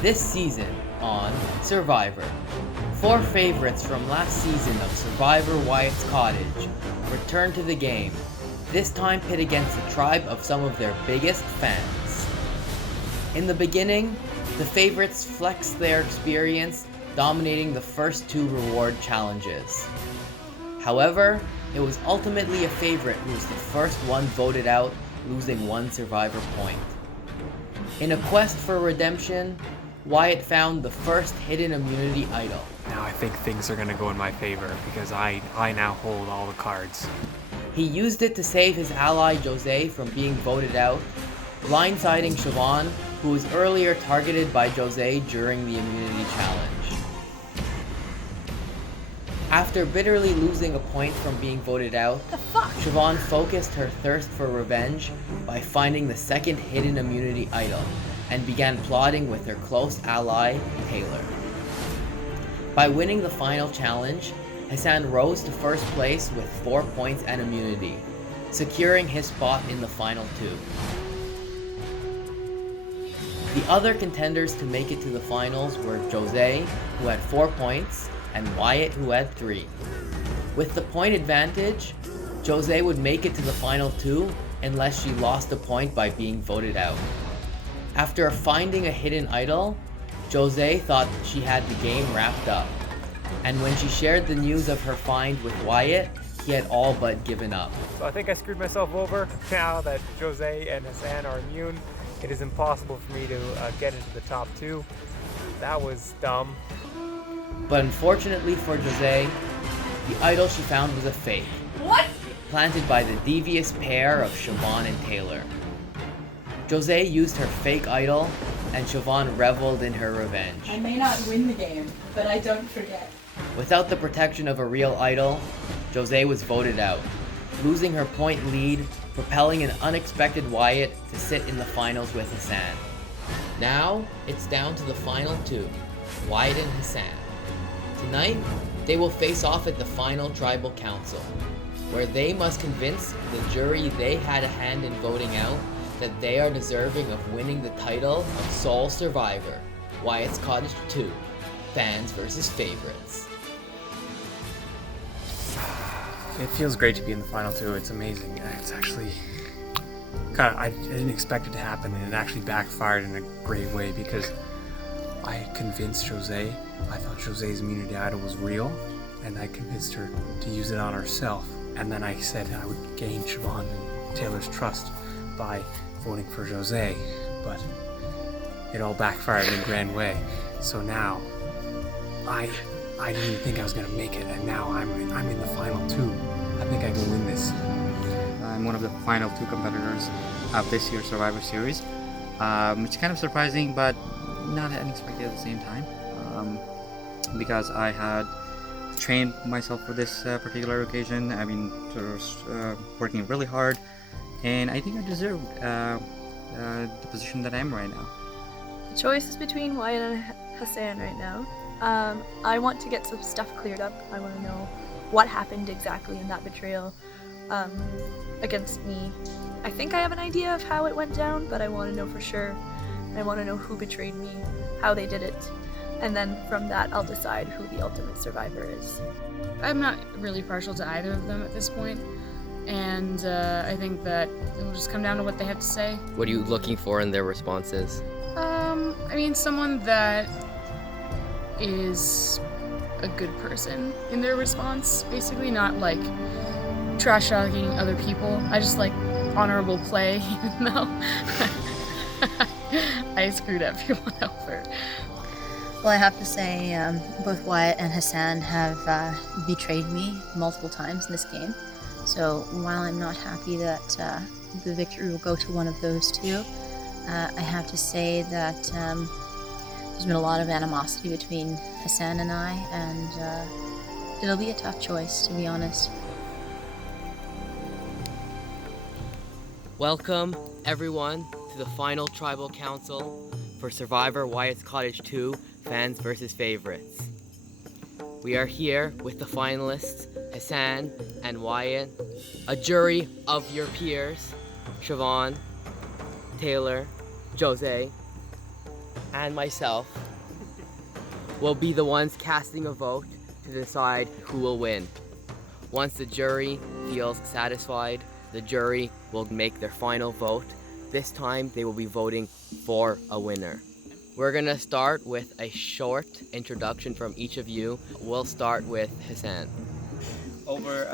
This season on Survivor, 4 favorites from last season of Survivor Wyatt's Cottage return to the game, this time pit against a tribe of some of their biggest fans. In the beginning, the favorites flexed their experience, dominating the first 2 reward challenges. However, it was ultimately a favorite who was the first one voted out, losing 1 survivor point. In a quest for redemption, Wyatt found the first hidden immunity idol. Now I think things are going to go in my favor because I now hold all the cards. He used it to save his ally Jose from being voted out, blindsiding Siobhan, who was earlier targeted by Jose during the immunity challenge. After bitterly losing a point from being voted out, Siobhan focused her thirst for revenge by finding the second hidden immunity idol and began plotting with her close ally, Taylor. By winning the final challenge, Hassan rose to first place with 4 points and immunity, securing his spot in the final 2. The other contenders to make it to the finals were Jose, who had 4 points, and Wyatt, who had 3. With the point advantage, Jose would make it to the final 2 unless she lost a point by being voted out. After finding a hidden idol, Jose thought she had the game wrapped up, and when she shared the news of her find with Wyatt, he had all but given up. So I think I screwed myself over. Now that Jose and Hassan are immune, it is impossible for me to get into the top 2. That was dumb. But unfortunately for Jose, the idol she found was a fake. What? Planted by the devious pair of Siobhan and Taylor. Jose used her fake idol, and Siobhan reveled in her revenge. I may not win the game, but I don't forget. Without the protection of a real idol, Jose was voted out, losing her point lead, propelling an unexpected Wyatt to sit in the finals with Hassan. Now, it's down to the final 2, Wyatt and Hassan. Tonight, they will face off at the final tribal council, where they must convince the jury they had a hand in voting out that they are deserving of winning the title of sole survivor, Wyatt's Cottage 2, fans versus favorites. It feels great to be in the final 2. It's amazing. It's actually I didn't expect it to happen, and it actually backfired in a great way because I convinced Jose. I thought Jose's immunity idol was real, and I convinced her to use it on herself. And then I said I would gain Siobhan and Taylor's trust by voting for Jose, but it all backfired in a grand way. So now, I didn't even think I was gonna make it, and now I'm in the final 2. I think I can win this. I'm one of the final 2 competitors of this year's Survivor Series. It's kind of surprising, but not unexpected at the same time, because I had trained myself for this particular occasion. I've been working really hard, and I think I deserve the position that I am right now. The choice is between Wyatt and Hassan right now. I want to get some stuff cleared up. I want to know what happened exactly in that betrayal against me. I think I have an idea of how it went down, but I want to know for sure. I want to know who betrayed me, how they did it, and then from that I'll decide who the ultimate survivor is. I'm not really partial to either of them at this point, and I think that it will just come down to what they have to say. What are you looking for in their responses? I mean, someone that is a good person in their response, basically, not like trash-talking other people. I just like honorable play, even though I screwed everyone over. Well, I have to say, both Wyatt and Hassan have betrayed me multiple times in this game. So while I'm not happy that the victory will go to one of those 2, I have to say that there's been a lot of animosity between Hassan and I, and it'll be a tough choice, to be honest. Welcome, everyone, to the final tribal council for Survivor Wyatt's Cottage 2, fans versus favorites. We are here with the finalists, Hassan and Wyatt, a jury of your peers, Siobhan, Taylor, Jose, and myself will be the ones casting a vote to decide who will win. Once the jury feels satisfied, the jury will make their final vote. This time they will be voting for a winner. We're gonna start with a short introduction from each of you. We'll start with Hassan. Over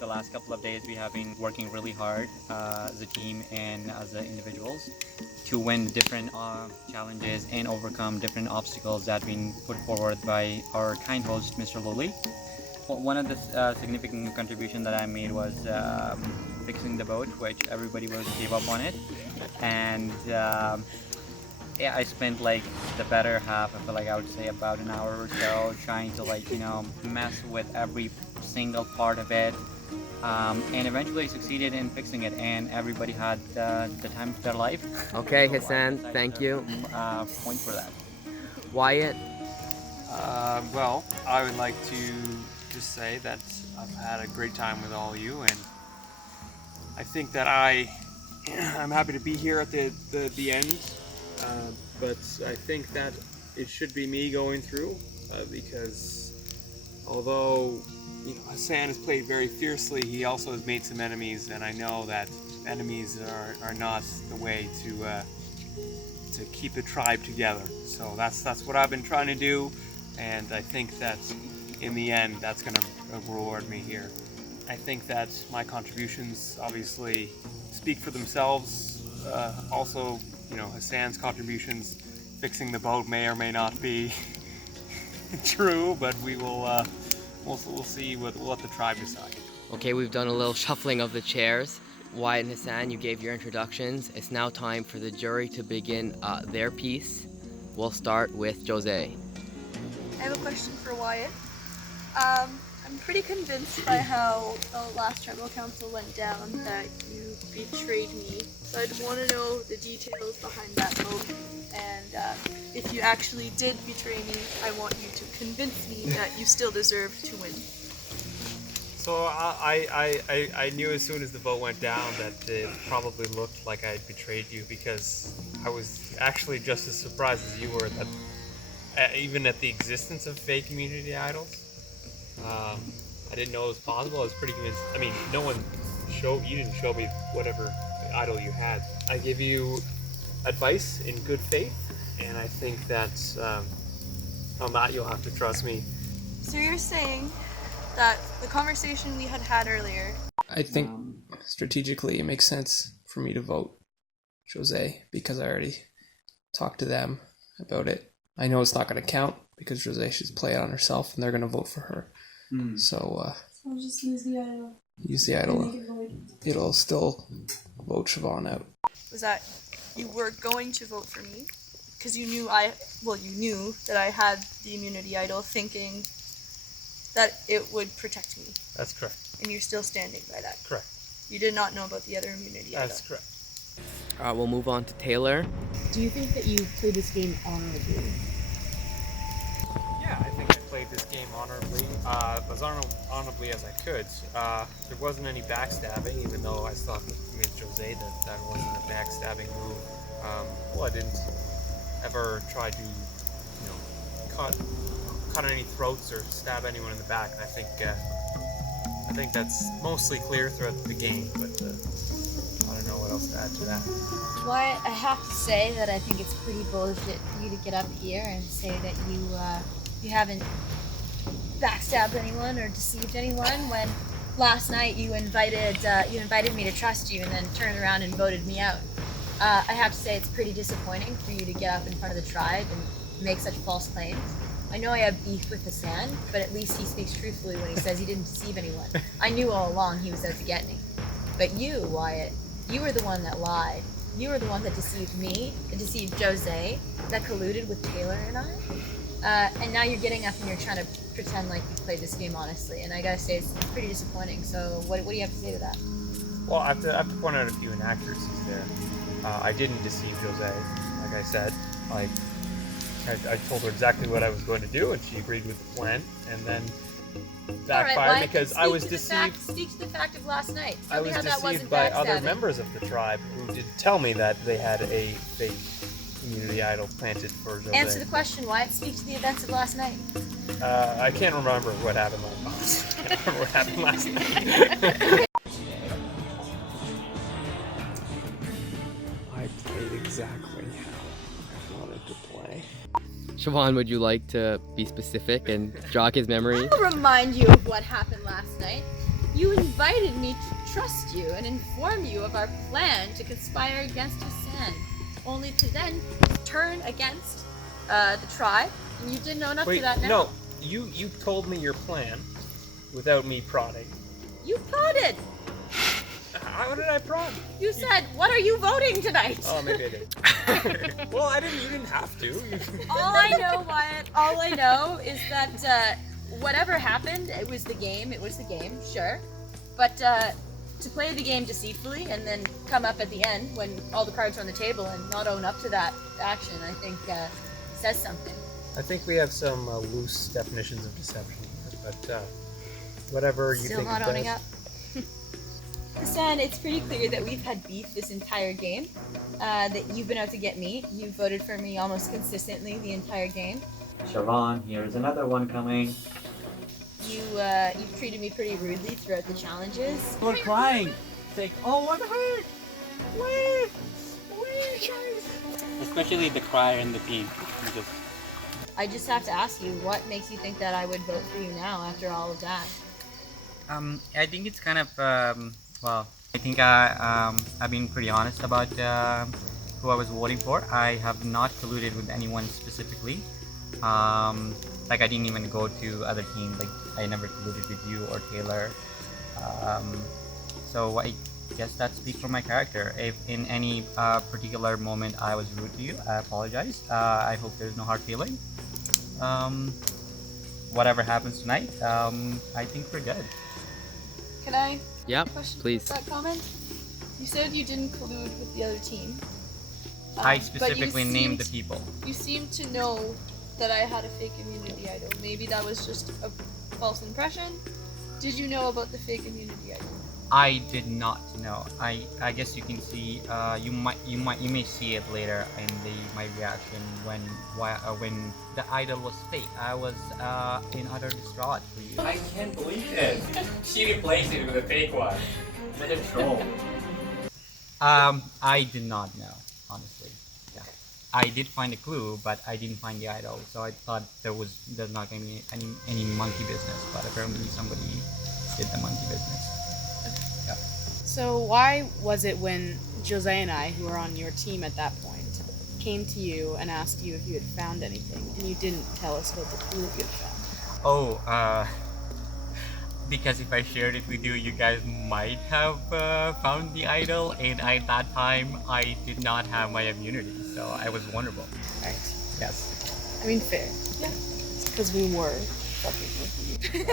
the last couple of days, we have been working really hard as a team and as individuals to win different challenges and overcome different obstacles that have been put forward by our kind host, Mr. Louli. One of the significant contributions that I made was fixing the boat, which everybody gave up on it. And yeah, I spent like the better half, I feel like I would say about an hour or so trying to mess with every single part of it, and eventually succeeded in fixing it, and everybody had the time of their life. Okay, So Hassan, thank you. Point for that. Wyatt, Well, I would like to just say that I've had a great time with all of you, and I think that I'm happy to be here at the end, but I think that it should be me going through, because although Hassan has played very fiercely, he also has made some enemies, and I know that enemies are not the way to keep the tribe together. So that's what I've been trying to do, and I think that in the end that's going to reward me here. I think that my contributions obviously speak for themselves. Also, Hassan's contributions fixing the boat may or may not be true, but we'll see what we'll let the tribe decide. okay, we've done a little shuffling of the chairs. Wyatt and Hassan, you gave your introductions. It's now time for the jury to begin their piece. We'll start with Jose. I have a question for Wyatt. I'm pretty convinced by how the last tribal council went down that you betrayed me. So I'd want to know the details behind that vote. And if you actually did betray me, I want you to convince me that you still deserve to win. So I knew as soon as the vote went down that it probably looked like I had betrayed you, because I was actually just as surprised as you were that even at the existence of fake immunity idols. I didn't know it was possible. I was pretty convinced. I mean, you didn't show me whatever idol you had. I give you advice in good faith, and I think that on that you'll have to trust me. So you're saying that the conversation we had earlier. I think strategically it makes sense for me to vote Jose, because I already talked to them about it. I know it's not going to count because Jose should play it on herself and they're going to vote for her. So I'll just use the idol. use the idol. It'll still vote Siobhan out. Was that you were going to vote for me because you knew you knew that I had the immunity idol, thinking that it would protect me. That's correct. And you're still standing by that. Correct. You did not know about the other immunity idol. That's correct. We'll move on to Taylor. Do you think that you played this game honorably? Yeah, I think I played this game honorably, as honorably as I could. There wasn't any backstabbing, even though I thought with Jose that wasn't a backstabbing move. I didn't ever try to, cut any throats or stab anyone in the back. And I think that's mostly clear throughout the game, but I don't know what else to add to that. Wyatt, I have to say that I think it's pretty bullshit for you to get up here and say that you haven't backstabbed anyone or deceived anyone, when last night you invited me to trust you and then turned around and voted me out. I have to say it's pretty disappointing for you to get up in front of the tribe and make such false claims. I know I have beef with Hassan, but at least he speaks truthfully when he says he didn't deceive anyone. I knew all along he was out to get me. But you, Wyatt, you were the one that lied. You were the one that deceived me, that deceived Jose, that colluded with Taylor and I. And now you're getting up and you're trying to pretend like you played this game honestly. And I gotta say, it's pretty disappointing. So what do you have to say to that? Well, I have to point out a few inaccuracies there. I didn't deceive Jose, like I said. I told her exactly what I was going to do, and she agreed with the plan, and then backfired because I was deceived. Speak to the fact of last night. I was deceived by other members of the tribe who did tell me that they had a fake immunity idol planted for Jose. Answer the question, Wyatt. Speak to the events of last night. I can't remember what happened last night. I can't remember what happened last night. I played exactly how I wanted to play. Siobhan, would you like to be specific and jog his memory? I'll remind you of what happened last night. You invited me to trust you and inform you of our plan to conspire against Hassan, only to then turn against the tribe. And you didn't own up to that now. No, you told me your plan without me prodding. You prodded. How did I prod? You said, "What are you voting tonight?" Oh, maybe I did. Well, I didn't. You didn't have to. All I know, Wyatt, all I know is that whatever happened, it was the game. It was the game, sure. But to play the game deceitfully and then come up at the end when all the cards are on the table and not own up to that action, I think says something. I think we have some loose definitions of deception, but whatever you Still think. not is owning best. up. Hassan, it's pretty clear that we've had beef this entire game. That you've been out to get me. You've voted for me almost consistently the entire game. Siobhan, here's another one coming. You've treated me pretty rudely throughout the challenges. We're crying. It's like, oh, what the heck? Wait, guys. Especially the crier in the team. I just have to ask you, what makes you think that I would vote for you now after all of that? I think it's kind of well. I think I've been pretty honest about who I was voting for. I have not colluded with anyone specifically. Like I didn't even go to other teams. Like I never colluded with you or Taylor. So I guess that speaks for my character. If in any particular moment I was rude to you, I apologize. I hope there's no hard feeling. Whatever happens tonight, I think we're good. Can I? Yep, question please. that comment? You said you didn't collude with the other team. I but you specifically named the seemed- people. You seem to know that I had a fake immunity idol. Maybe that was just a false impression. Did you know about the fake immunity idol? I did not know. I guess you can see. You may see it later in my reaction when the idol was fake. I was in utter distraught for you. I can't believe it. She replaced it with a fake one. What a troll. I did not know, honestly. Yeah, I did find a clue, but I didn't find the idol. So I thought there's not going to be any monkey business. But apparently somebody did the monkey business. Yeah. So why was it when Jose and I, who were on your team at that point, came to you and asked you if you had found anything, and you didn't tell us about the clue you had found? Oh, because if I shared it with you, you guys might have found the idol, and at that time, I did not have my immunity, so I was vulnerable. Right. Yes. I mean, fair. Yeah. Because we were fucking with you.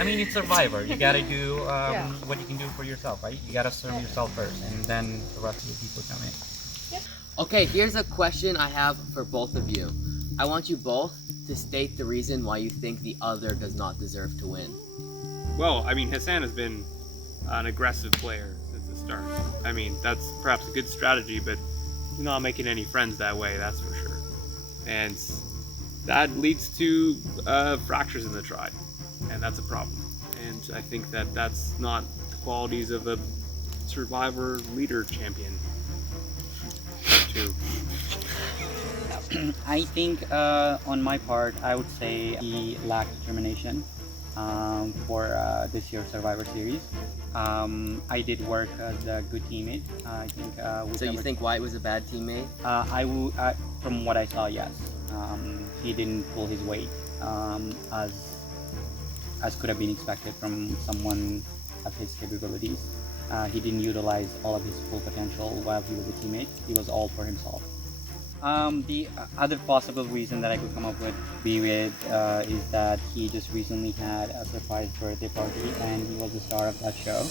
I mean, it's Survivor. You gotta do Yeah. what you can do for yourself, right? You gotta serve yourself first, and then the rest of the people come in. Okay, here's a question I have for both of you. I want you both to state the reason why you think the other does not deserve to win. Well, I mean, Hassan has been an aggressive player since the start. I mean, that's perhaps a good strategy, but he's not making any friends that way, that's for sure. And that leads to fractures in the tribe, and that's a problem. And I think that that's not the qualities of a Survivor leader champion. Too. I think on my part, I would say he lacked determination for this year's Survivor Series. I did work as a good teammate. I think. So you think Wyatt was a bad teammate? From what I saw, yes. He didn't pull his weight as could have been expected from someone of his capabilities. He didn't utilize all of his full potential while he was a teammate. He was all for himself. The other possible reason that I could come up with is that he just recently had a surprise birthday party and he was the star of that show.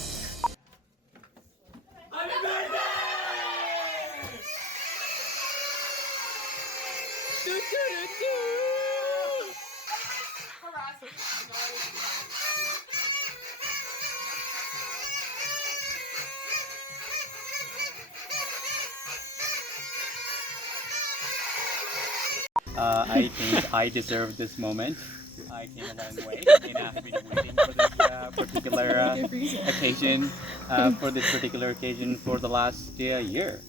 I think I deserve this moment. I came a long way and I've been waiting for this particular occasion, for the last year.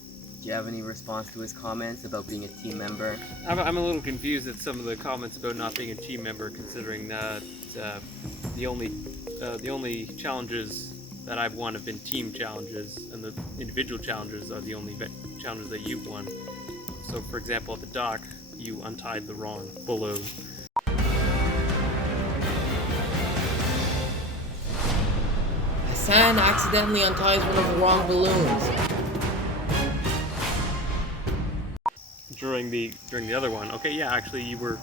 Do you have any response to his comments about being a team member? I'm a little confused at some of the comments about not being a team member, considering that the only challenges that I've won have been team challenges, and the individual challenges are the only challenges that you've won. So, for example, at the dock, you untied the wrong balloon. Hassan accidentally unties one of the wrong balloons. During the other one, okay, yeah, actually you were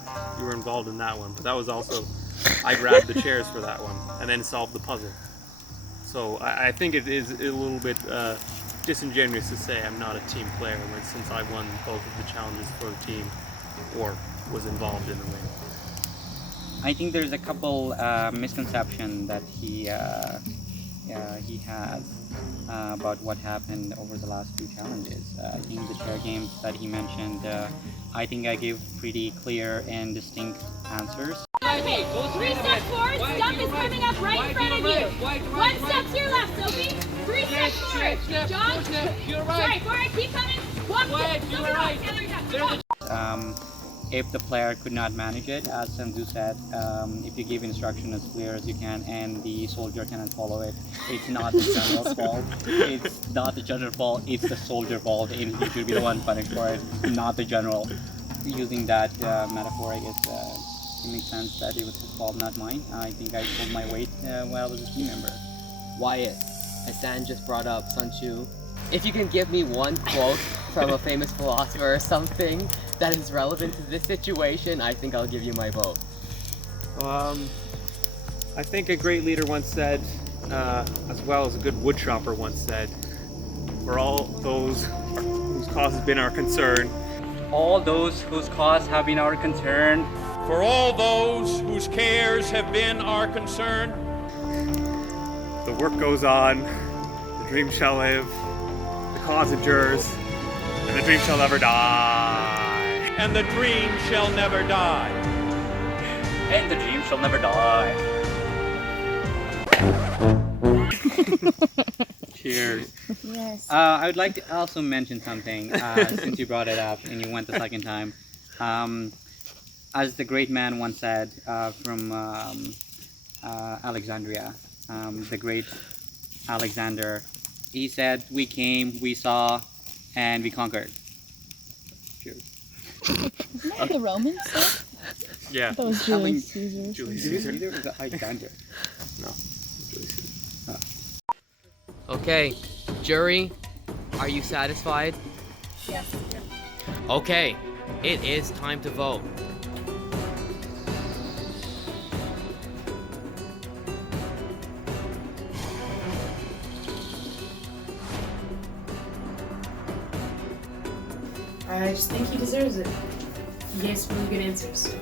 involved in that one, but that was also I grabbed the chairs for that one and then solved the puzzle. So I think it is a little bit disingenuous to say I'm not a team player since I won both of the challenges for the team or was involved in the win. I think there's a couple misconceptions that he has about what happened over the last few challenges. I think the chair games that he mentioned, I think I gave pretty clear and distinct answers. Okay, 3 steps forward, stuff is coming up right in front of you. 1 step to your left, Sophie. 3 steps forward. John, sorry, forward, keep coming. 1 step, Sophie, right, If the player could not manage it, as Sanzu said, if you give instruction as clear as you can and the soldier cannot follow it, it's not the general's fault. It's not the general's fault, it's the soldier's fault, and he should be the one punished for it, not the general. Using that metaphor, I guess it makes sense that it was his fault, not mine. I think I pulled my weight while I was a team member. Wyatt, Hassan just brought up Sun Tzu. If you can give me one quote from a famous philosopher or something that is relevant to this situation, I think I'll give you my vote. I think a great leader once said, as well as a good woodchopper once said, for all those whose cause has been our concern. All those whose cause have been our concern. For all those whose cares have been our concern. The work goes on, the dream shall live, the cause endures, and the dream shall never die. And the dream shall never die. And the dream shall never die. Cheers. Yes. I would like to also mention something, since you brought it up and you went the second time. As the great man once said from Alexandria, the great Alexander, he said, "We came, we saw, and we conquered." Cheers. Isn't that the Romans said? Yeah. That was Julius Caesar. Julius Caesar. Caesar was Alexander. No. Julius Caesar. Okay, jury, are you satisfied? Yes. Okay, it is time to vote. I just think he deserves it. He gave some really good answers.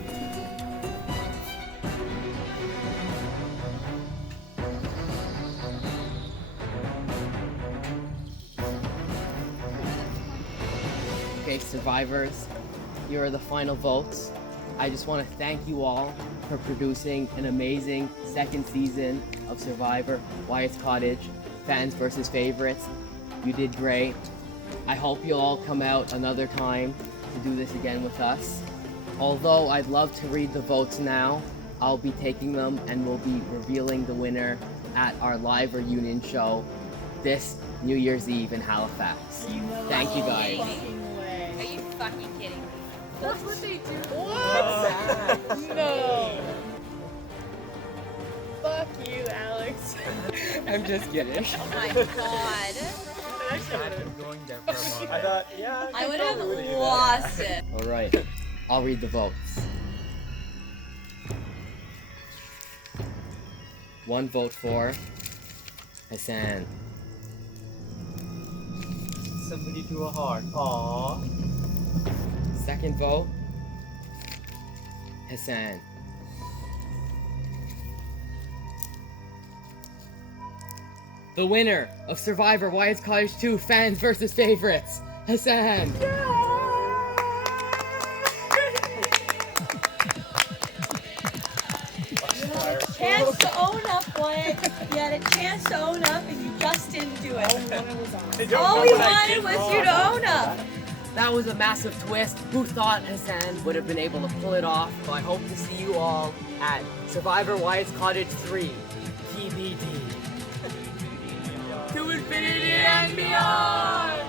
Okay, survivors, here are the final votes. I just want to thank you all for producing an amazing second season of Survivor Wyatt's Cottage, fans versus favorites. You did great. I hope you'll all come out another time to do this again with us. Although I'd love to read the votes now, I'll be taking them and we'll be revealing the winner at our live reunion show this New Year's Eve in Halifax. Thank you guys. Are you fucking kidding me? That's what they do. What? No. Fuck you, Alex. I'm just kidding. Oh my god. I thought, yeah. I would have lost it. Alright, I'll read the votes. 1 vote for Hassan. Somebody drew a heart. Aww. Second vote, Hassan. The winner of Survivor Wyatt's Cottage 2 fans versus favorites, Hassan. So own up, Wyatt. You had a chance to own up and you just didn't do it. All we wanted was you to own up. That was a massive twist. Who thought Hassan would have been able to pull it off? So I hope to see you all at Survivor Wyatt's Cottage 3, TBD. To infinity and beyond!